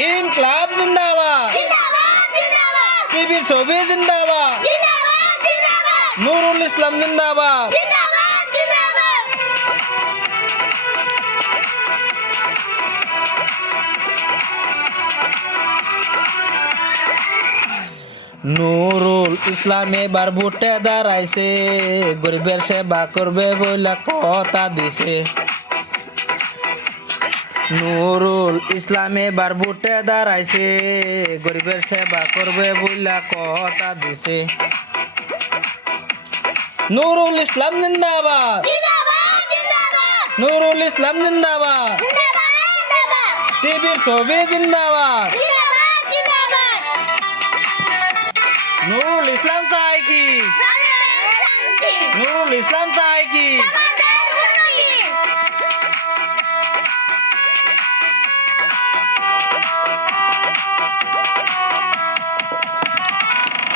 ইনকলাব জিন্দাবাদ, টিভির ছবি জিন্দাবাদ, নুরুল ইসলাম জিন্দাবাদ। নুরুল ইসলাম এবার ভোটে দাঁড়াইছে, গরিবের সেবা করবে বলে কথা দিছে। নুরুল ইসলাম এবার ভোটে দাঁড়াইছে, গরিবের সেবা করবে বলে কথা দিছে। নুরুল ইসলাম জিন্দাবাদ, নুরুল ইসলাম জিন্দাবাদ, টিভির ছবি জিন্দাবাদ। নুরুল ইসলাম চাই কি, নুরুল ইসলাম চাই কি,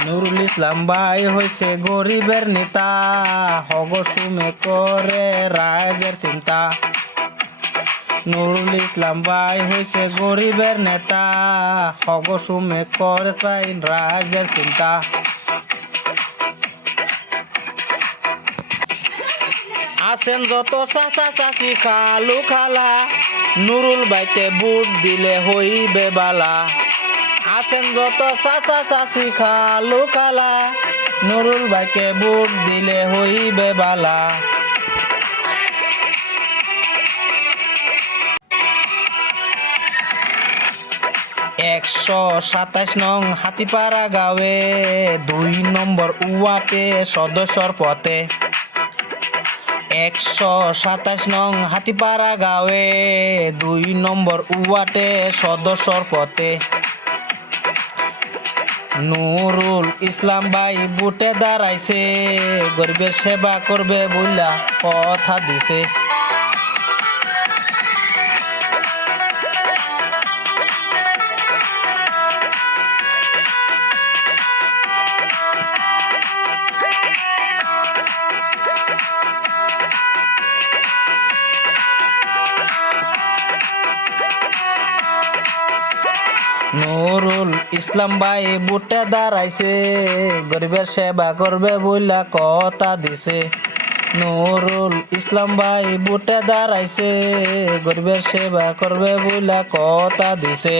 নুরুল ইসলাম ভাই হয়েছে গরিবের নেতা, হগসুমে করে রাইজের চিন্তা। নুরুল ইসলাম ভাই হয়েছে গরিবের নেতা, হগসুমে করে রাইজের চিন্তা। আছেন যত চাচা চাচি খালু খালা, নুরুল ভাইকে ভোট দিলে হইবে বালা। আছেন যত চাচা চাচি খালু খালা, নুরুল ভাইকে ভোট দিলে হইবে বালা। 127 নং হাতিপাড়া গাঁৱে 2 নম্বর ওয়ার্ডে সদস্যর পথে। 127 নং হাতিপাড়া গাঁৱে 2 নম্বর ওয়ার্ডে সদস্যর পথে। নুরুল ইসলাম ভাই ভোটে দাঁড়াইছে, গরিবের সেবা করবে বইলা কথা দিছে। নুরুল ইসলাম ভাই ভোটে দাঁড়াইছে, গরিবের সেবা করবে বইলা কথা দিছে। নুরুল ইসলাম ভাই ভোটে দাঁড়াইছে, গরিবের সেবা করবে বইলা কথা দিছে।